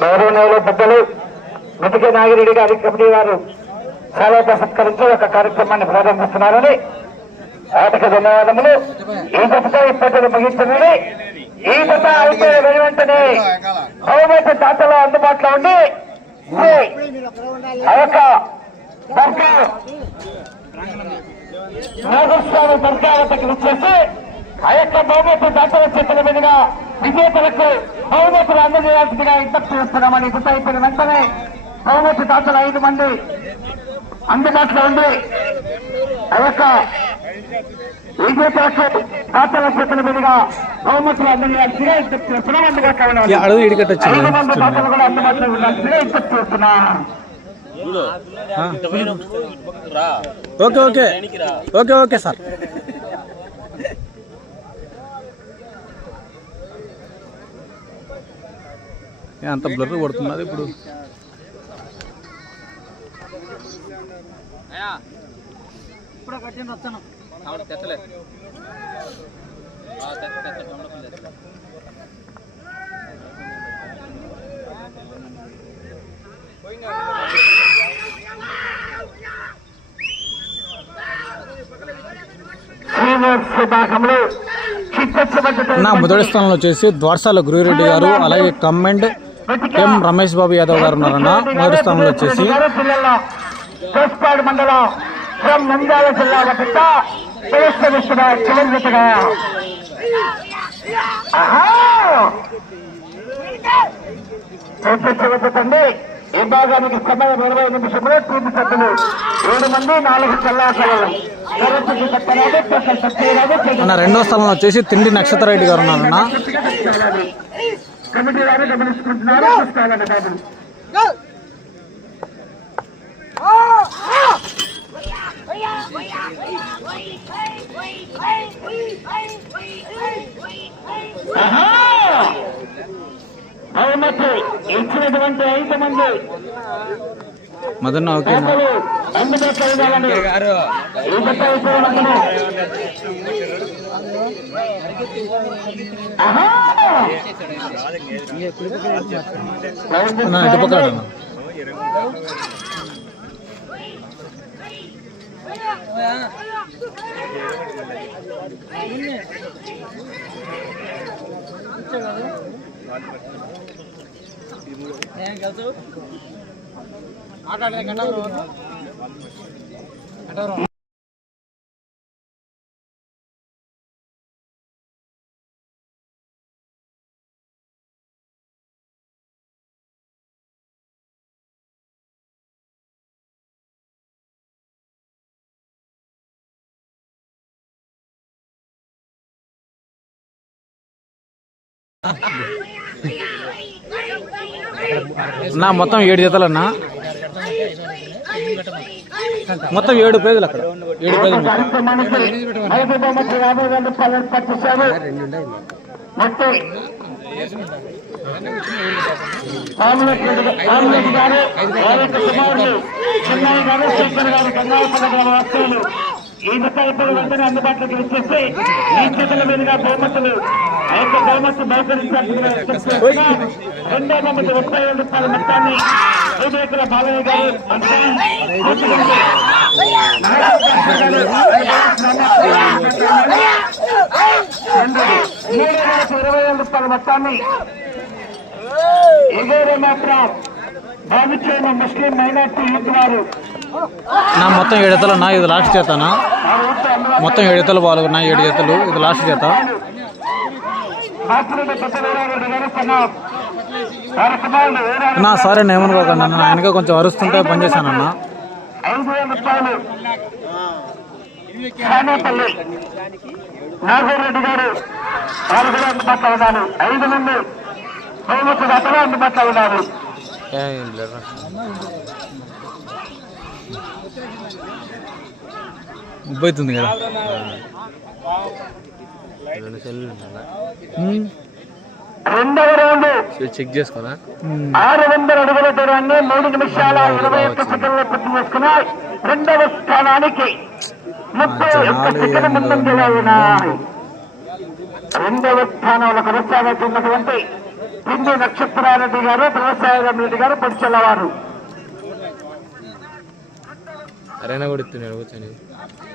గౌరవనీయులు పెద్దలు మృతికే నాగిరెడ్డి గారి కమిటీ వారు చాలా సత్కరించి ఒక కార్యక్రమాన్ని ప్రారంభిస్తున్నారని ఆటకు ధన్యవాదములు. ఈ దశతో ఇప్పటికి ముగించిందని ఈ దశ అయితే వెను వెంటనే బహుమతి దాతలో అందుబాటులో ఉండి ఆ యొక్క దర్గా నాగస్వామి దర్గా వద్దకు వచ్చేసి ఆ యొక్క బహుమతి దాతల చేతుల మీదుగా విజేతలకు బహుమతులు అందజేయాల్సిందిగా విజ్ఞప్తి చేస్తున్నామని గుర్తు అయిపోయిన వెంటనే బహుమతి దాతలు ఐదు మంది అందుబాటులో ఉంది. ఆ యొక్క విజేతలకు దాతల చేతుల మీదుగా బహుమతులు అందజేయాల్సిందిగా విజ్ఞప్తి చేస్తున్నాం. కావాలి ఐదు మంది దాతలు కూడా అందుబాటులో ఉండాల్సిందిగా విజ్ఞప్తి చేస్తున్నాం. Okay okay. Okay okay sir. అంత బ్లర్ కొడుతున్నది ఇప్పుడు. నా మొదటి స్థానంలో వచ్చేసి ద్వారసాల గురురెడ్డి గారు అలాగే కమెంట్ ఎం రమేష్ బాబు యాదవ్ గారు ఉన్నారన్న మొదటి స్థానంలో వచ్చేసి మండలం నంద్యాల జిల్లా చూపించవద్దండి ఈ భాగానికి సమయం ఇరవై నిమిషంలో సభ్యులు ఏడు మంది నాలుగు చల్లాసలు రెండో స్థానంలో వచ్చేసి తిండి నక్షత్ర రెడ్డి గారు ఉన్నారన్న కమిటీ వారు గమనించుకుంటున్నారు. చూసుకోవాలండి బాబు. ఆహా! బహుమతి ఇచ్చినటువంటి ఐదు మంది. మదన్న ఓకే. అన్న. ఆట అందుబాటులో ఉండాలని ఈ నా మొత్తం ఏడు జతలు అన్నా మొత్తం ఏడు పేజీలు అక్కడ. ఏడు పేజీలు గారు గారు గారు ఈ విషయాలపై వెంటనే అందుబాటులోకి వచ్చేసి ఈ చేతుల మీదుగా బహుమతులు ఆ యొక్క బహుమతి బహుకరించాల్సిందిగా రెండో బహుమతి ముప్పై ఏడు రూపాయల మొత్తాన్ని వివేకుల బాలయ్య గారు అంటే మూడు వేలకు ఇరవై వేల రూపాయల మొత్తాన్ని ఇదే మాత్రం భావించిన ముస్లిం మైనార్టీ యూత్ వారు నా మొత్తం ఏడు జతలు అన్న ఇది లాస్ట్ చేతనా మొత్తం ఏడు జతలు పాల్గొన్నా ఏడు జతలు ఇది లాస్ట్ చేత నా సరే నేను అన్న. ఆయనగా కొంచెం అరుస్తుంటే పనిచేశానన్న ఐదు నాగరెడ్డి గారు వారు కూడా అందుబాటులో ఉన్నారు ఐదు మంది అందుబాటులో ఉన్నారు ముప్పై అవుతుంది కదా. రెండవ రౌండ్. చెక్ చేసుకోనా? ఉమ్. ఆరు వందల అడుగుల దూరాన్ని మూడు నిమిషాల ఇరవై ఒక్క సెకండ్ల పూర్తి చేసుకున్నాయి. రెండవ స్థానానికి ముప్పై ఒక్క సెకండ్ ఏం ముందంజలో ఉన్నాయి రెండవ స్థానంలో కొనసాగుతున్నటువంటి పిండి నక్షత్రారెడ్డి గారు వ్యవసాయ రెడ్డి గారు పొడిచెల్లవారు. అరేనా కూడా కూర్చొని.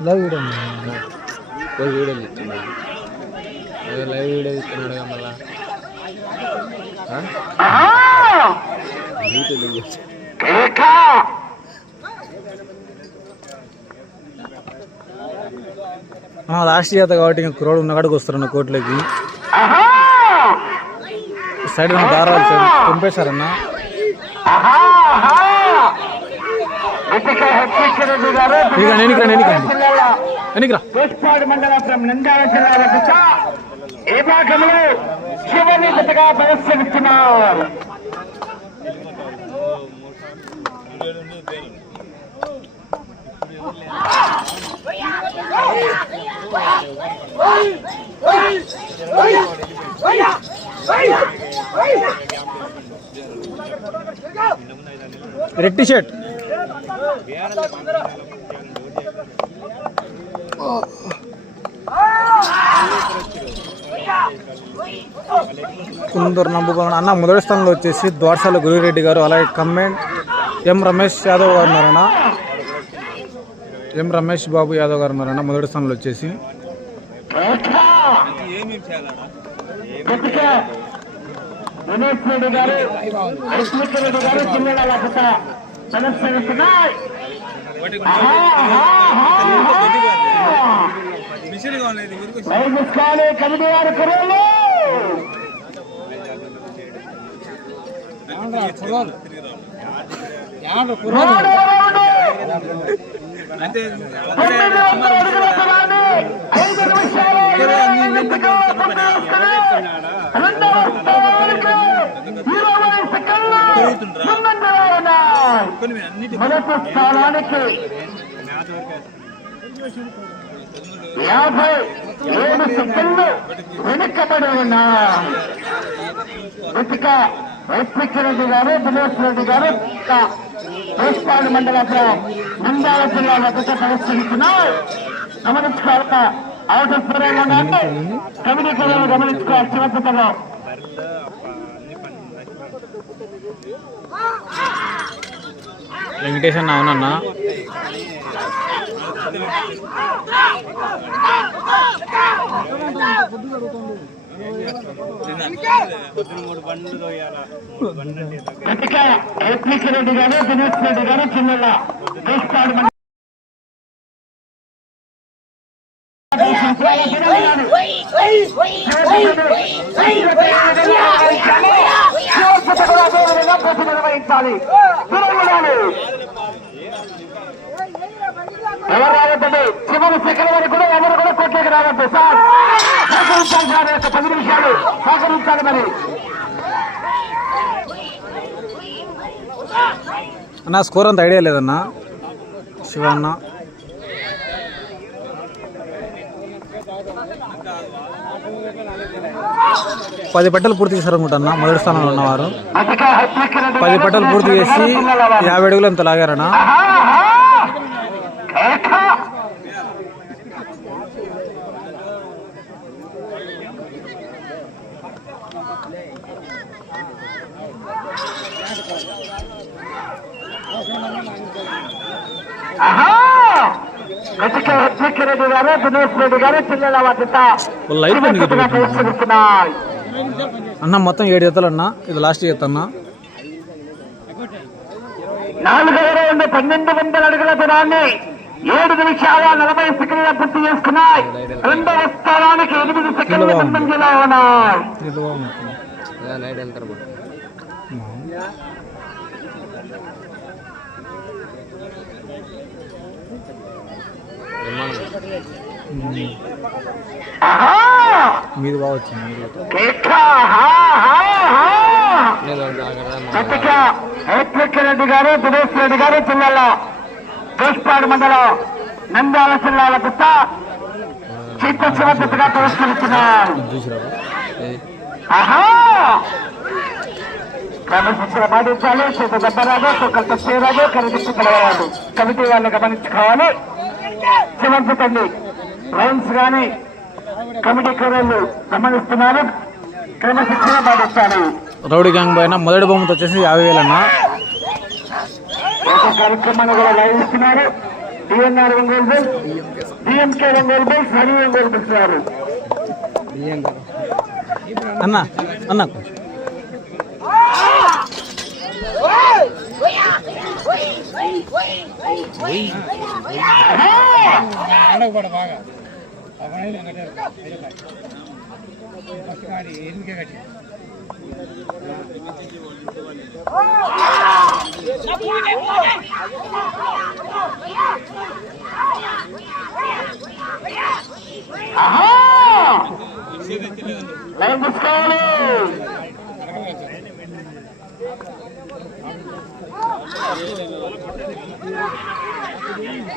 Love video video live video ఇస్తున్నాడు కదా మళ్ళా. లాస్ట్ చేత కాబట్టి ఇంకా కురోడు ఉన్న కాడికి వస్తారన్న కోట్లకి! సైడ్ ఉన్న దారాలు తెం- తెంపేశారన్న ఆహా! ఆహా! గట్టిగా హెచ్చరికరెడ్డి గారు ఇదిగో నేను ఇక్కడ, నేను ఇక్కడ. జిల్లాల ఎనికిరా తూర్పాడు మండలం నంద్యాల జిల్లా వద్ద ఏ భాగంలో శివని జతగా ప్రదర్శనిస్తున్నారు రెడ్ టీ షర్ట్. కుందూరు నంబుకోవడం అన్న మొదటి స్థానంలో వచ్చేసి ద్వారసాల గురిరెడ్డి గారు అలాగే కమెంట్ ఎం రమేష్ యాదవ్ గారు ఉన్నారన్న. ఎం రమేష్ బాబు యాదవ్ గారు ఉన్నారన్న మొదటి స్థానంలో వచ్చేసి. రెడ్డి గారు అశ్విక్ రెడ్డి గారు జిల్లాల కమిటీ వారి కుర్రోళ్ళు మూడో ఐదు నిమిషాల ఇరవై ఐదు సెకండ్ల పూర్తి చేసుకుని రెండవ స్థానానికి ఇరవై సెకండ్లు ముందంజలో ఉన్నాయి. మొదటి స్థానానికి యాభై ఏడు సెకండ్లు వెనుకబడి ఉన్నాయి ఇటుక ఎస్పిక్ రెడ్డి గారు దినేష్ రెడ్డి గారు వేస్పాడు మండలంలో నంద్యాల జిల్లా వద్ద ప్రదర్శిస్తున్నారు గమనించుకోవాల అవసరంగా కమిటీ కూడా గమనించుకోవాలి. చివరిలో వెంకటేష్ అన్న అవునన్నా. గట్టిగా రెడ్డి గారు దినేష్ రెడ్డి గారు బాధ్యత కూడా అదే విధంగా మండల నిర్వహించాలి ఎవరు రావద్దండి? చివరి సెకండ్ వరకు కూడా ఎవరు కూడా కోట్లోకి రావద్దు సార్. సహకరించాలి సార్. యొక్క పది నిమిషాలు సహకరించాలి మరి. నా స్కోర్ అంత ఐడియా లేదన్నా. శివ పది పట్టలు పూర్తి చేశారు అనుకుంటున్నా మొదటి స్థానంలో ఉన్నవారు. పది పట్టలు పూర్తి చేసి యాభై అడుగులు ఎంత లాగారన్నా ఆహా, రెడ్డి గారు దినేష్ రెడ్డి గారు అన్న మొత్తం ఏడు జతలు అన్న. ఇది లాస్ట్ జత అన్న. నాలుగవ రౌండ్ పన్నెండు వందల అడుగుల దూరాన్ని ఏడు నిమిషాల నలభై సెకండ్ల పూర్తి చేసుకున్నాయి రెండవ స్థానానికి ఎనిమిది సెకండ్ల. ముందంజలో ఉన్నాయి ఇది బాగుంది అదే నైట్ వెళ్తారు బా. ఏమన్నా? ఆహా! మీది బాగా వచ్చింది మీది కేక! ఆహా! ఆహా! నేను జాగ్రత్త కట్టిక హేత్విక్ రెడ్డి గారు దినేష్ రెడ్డి గారు పిల్లల కోస్పాడు మండలం నంద్యాల జిల్లాల గుత్త చిత్త శివదత్తుగా పురస్కరిస్తున్నారు క్రమశిక్షణ పాటించాలి చేత దెబ్బరాదు చేయరాదు కరిదిక్కు పిలవరాదు కమిటీ వాళ్ళు గమనించుకోవాలి. శివంచుతండి లైన్స్ గాని కమిటీ కూరళ్ళు గమనిస్తున్నారు. క్రమశిక్షణ పాటిస్తారు. రౌడీ గ్యాంగ్ పైన మొదటి బొమ్మతో వచ్చేసి యాభై వేలన్న ఒక కార్యక్రమాన్ని కూడా లైవ్ ఇస్తున్నారు DNR Ongole bulls DMK Ongole bulls Hari Ongole bulls అన్న అన్న. ఆహా! లైన్ తీసుకోవాలి ఐదవ రౌండ్ పదిహేను వందల అడుగుల దూరాన్ని తొమ్మిది నిమిషాల నలభై సెకండ్లు పూర్తి చేసుకున్నాయి రెండవ స్థానానికి ఇరవై సెకండ్ల ముందంజలో ఉన్నాయి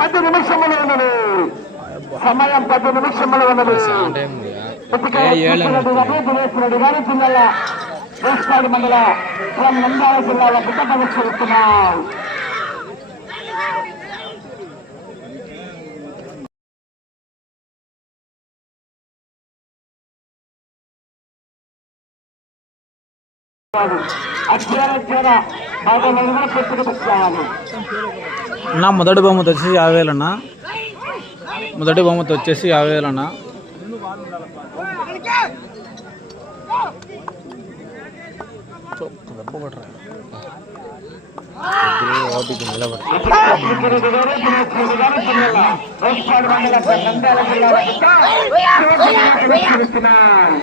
పది నిమిషములు ఉన్నది. సమయం పది నిమిషములు ఉన్నది. కృష్ణారెడ్డి గారు పిల్లల వేస్తాడు మండల ఫ్రం నంద్యాల జిల్లాల బిడ్డ ప్రదర్శిస్తున్నారు అత్యార అత్యార బాగా నలుగురు పెట్టుకు తెచ్చాను నా మొదటి బహుమతి వచ్చేసి యాభై వేలన్న మొదటి బహుమతి వచ్చేసి యాభై వేలన్న ఓపిక నిలబడి రెడ్డి గారు దినేష్ రెడ్డి గారు పిల్లల వేస్తాడు మండల ఫ్రం నంద్యాల జిల్లాల బిడ్డ ప్రదర్శిస్తున్నారు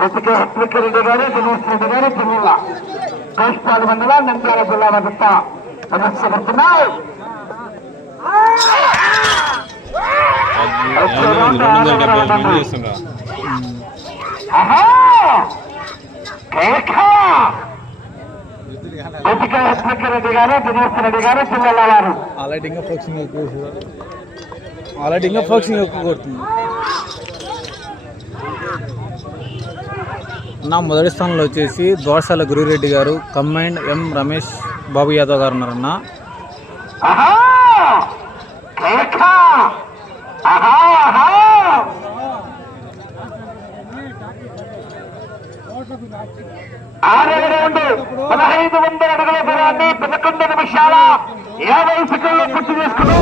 రసిక రెడ్డి గారు దినేష్ రెడ్డి గారు పిల్లల కోస్పాడు మండల నంద్యాల జిల్లా వద్ద ప్రదర్శిస్తున్నారు ఆహా! కేక! రసిక రెడ్డి గారు దినేష్ రెడ్డి గారు పిల్లల వారు. ఆల్రెడీ ఇంకా ఫోక్సింగ్ ఎక్కువ ఆల్రెడీ ఇంకా ఫోక్సింగ్ ఎక్కువ కొడుతుంది. నా మొదటి స్థానంలో వచ్చేసి దోసాల గురురెడ్డి గారు కంబైండ్ ఎం రమేష్ బాబు యాదవ్ గారు ఉన్నారన్న. ఆహా! కేక! ఆహా! ఆహా! ఆరవ రౌండ్ పదహైదు వందల అడుగుల దూరాన్ని పదకొండు నిమిషాల యాభై సెకండ్లు పూర్తి చేసుకుని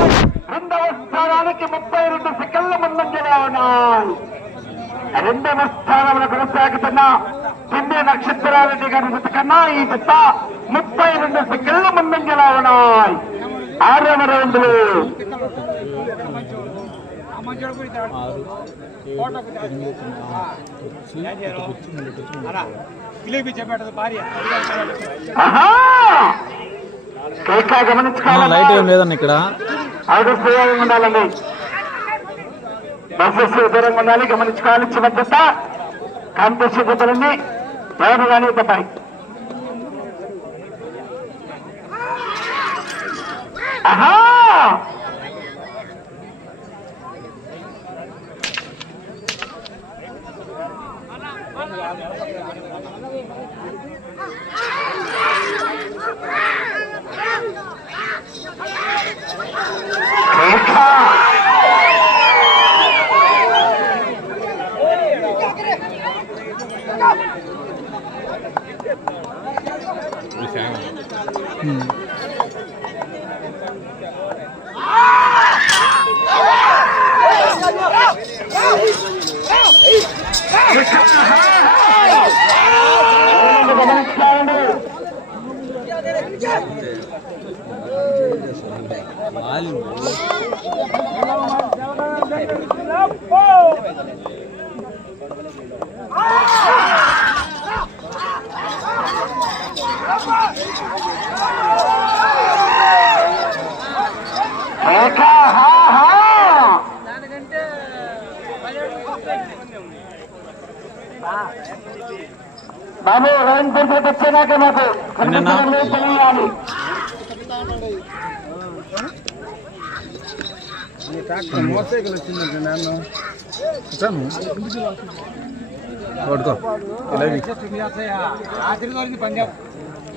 రెండవ స్థానానికి ముప్పై రెండు సెకండ్ల ముందంజలో ఉన్నాయి రెండవ స్థానంలో కొనసాగుతున్న పిండి నక్షత్రారెడ్డి గారి జత కన్నా ఈ జత ముప్పై రెండు సెకండ్ల ముందంజలో ఉన్నాయి ఆరవ రౌండ్లు లైట్ ఏం గమనించుకోవాలి లేదన్న ఇక్కడ. ఉండాలండి. బస్సెస్ దూరంగా ఉండాలి గమనించుకోవాలి చిన్న జత కాంపిటీషన్ ఎవరు కానీ తప్పాయి ఆహా! బాబు రైన్ కొంచెం వచ్చేదాకా మాకు? తెలియాలి పడుకో దగ్గర వచ్చి డిజైన్ వచ్చింది అంతే. రెండవ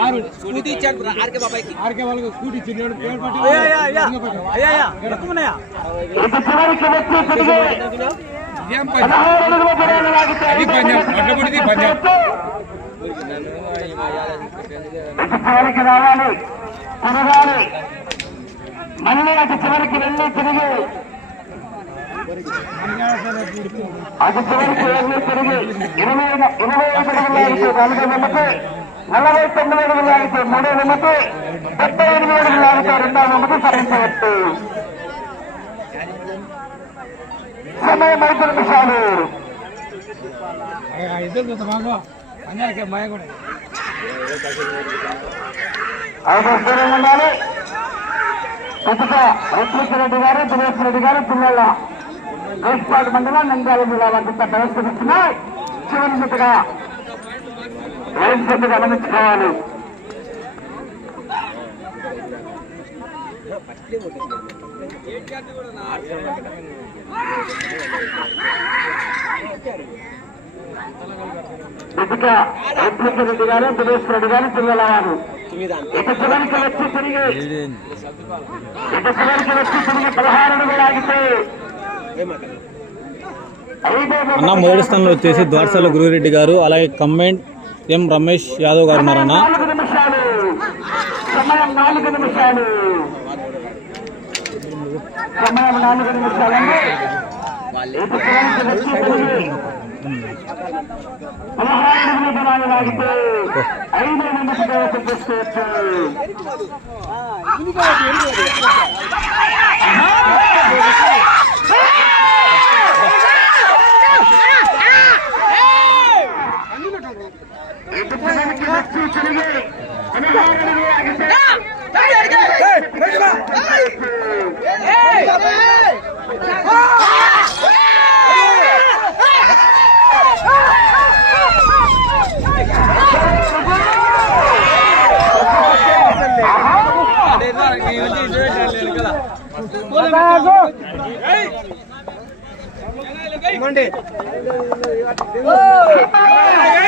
ఆరు స్కూటీ ఇచ్చాడు ఆర్కే బాబాయ్కి ఇటు చివరికి వచ్చి తిరిగి పదహారు అడుగుల దూరాన్ని లాగితే ఇటు చివరికి రావాలి తిరగాలి మళ్ళీ అటు చివరికి వెళ్ళి తిరిగి అటు చివరికి వెళ్ళి తిరిగి ఇరవై ఇరవై ఐదు అడుగులు నాలుగు నలభై తొమ్మిది అడుగులు లాగితే మూడో నెమ్మకి డెబ్బై ఎనిమిది అడుగులు లాగితే రెండో నెమ్మకి సాధించవచ్చు. సమయం ఐదు నిమిషాలు ఐదు ఉండాలి. కొత్తగా రెడ్డి గారు దినేష్ రెడ్డి గారు పిల్లల గోస్పాడు మండలం నంద్యాల జిల్లా వద్ద ప్రదర్శనిస్తున్నాయి చివరి జట్టుగా భవిష్యత్తు జట్టు గమనించుకోవాలి జట్టుగా రెడ్డి గారు దినేష్ రెడ్డి గారు పిల్లల వారు ఇటు చివరికి వచ్చి తిరిగి? ఇటు చివరికి వచ్చి తిరిగి పదహారు అడుగులు ఆగితే? అన్న మొదటి స్థానంలో వచ్చేసి ద్వారసాల గురురెడ్డి గారు అలాగే కమ్మెంట్ ఎం రమేష్ యాదవ్ గారు ఉన్నారన్న? నాలుగు నిమిషాలు సమయం నాలుగు నిమిషాలు సమయం నాలుగు నిమిషాలండి ఇటు చివరికి వచ్చి తిరిగి పదహారు అడుగుల దూరాన్ని లాగితే ఐదో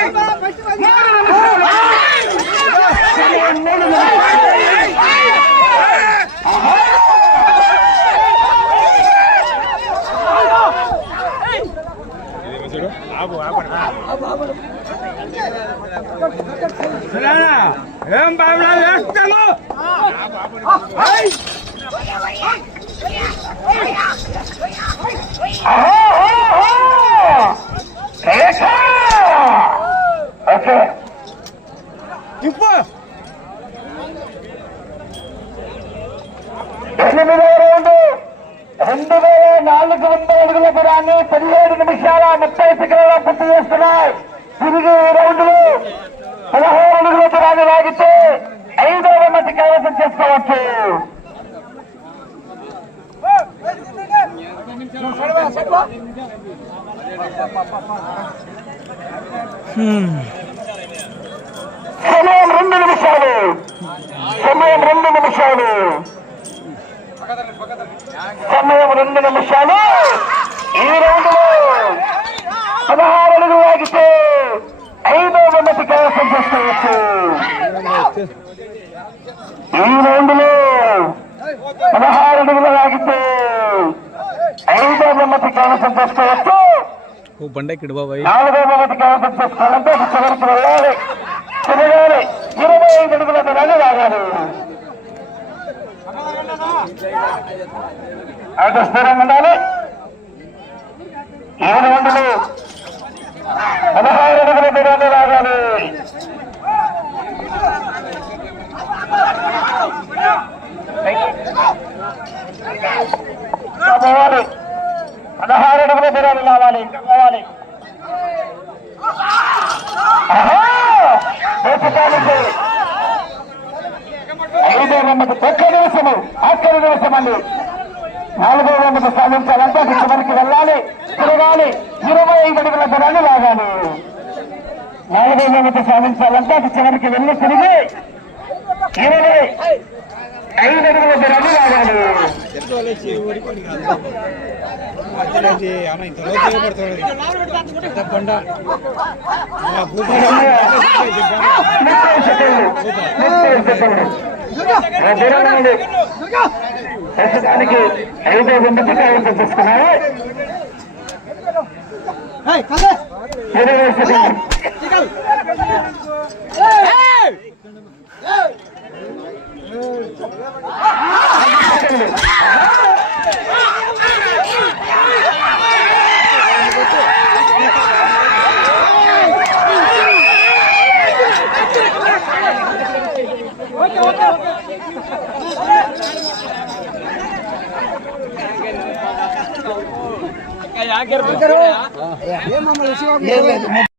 నిమిషం లాగితే ఓకే ఎనిమిదవ రౌండ్ రెండు వేల నాలుగు వందల అడుగుల దూరాన్ని పదిహేడు నిమిషాల ముప్పై సెకండ్ల పూర్తి చేస్తున్నాయి. తిరిగి ఈ రౌండ్లో పదహారు అడుగుల దూరాన్ని లాగితే ఐదవ మధ్య కైవసం చేసుకోవచ్చు. సమయం రెండు నిమిషాలు. సమయం రెండు నిమిషాలు. సమయం రెండు నిమిషాలు ఈ రౌండ్లో పదహారు అడుగులు ఆగితే ఐదో ఉన్నతి కైవసం చేసుకోవచ్చు ఈ రౌండ్లో పదహారు అడుగులు లాగితే ఐదో బొమ్మతి కైవసం చేసుకోవచ్చు ఓ బండెక్కిడు బాబాయ్ నాలుగో బొమ్మతి కైవసం చేసుకోవాలంటే ఒక చివరికి వెళ్ళాలి తిరగాలి ఇరవై ఐదు అడుగుల దూరాన్ని లాగాలి అటు స్థిరంగా ఉండాలి ఏడు వందలు పదహారు అడుగుల దూరాన్ని లాగాలి పోవాలి పదహారు అడుగుల దూరాలు రావాలి ఇంకా పోవాలి ఆహా! ఐదో నెంబర్ ఒక్క నిమిషము ఆఖరి నిమిషం అండి నాలుగో నెంబర్ సాధించాలంటే చివరికి వెళ్ళాలి తిరగాలి ఇరవై ఐదు అడుగుల దూరాన్ని లాగాలి. నాలుగో నెంబర్ సాధించాలంటే అటు చివరికి వెళ్ళి తిరిగి ఇరవై ఐదు అడుగుల దూరాన్ని లాగాలి. ముప్పై సెకండ్లు ముప్పై సెకండ్లు ఆ దూరం నుండి ప్రస్తుతానికి ఐదో గుండె కైవసం చేసుకున్నారు ఇరవై సెకండ్లు సెకండ్లు యాగర్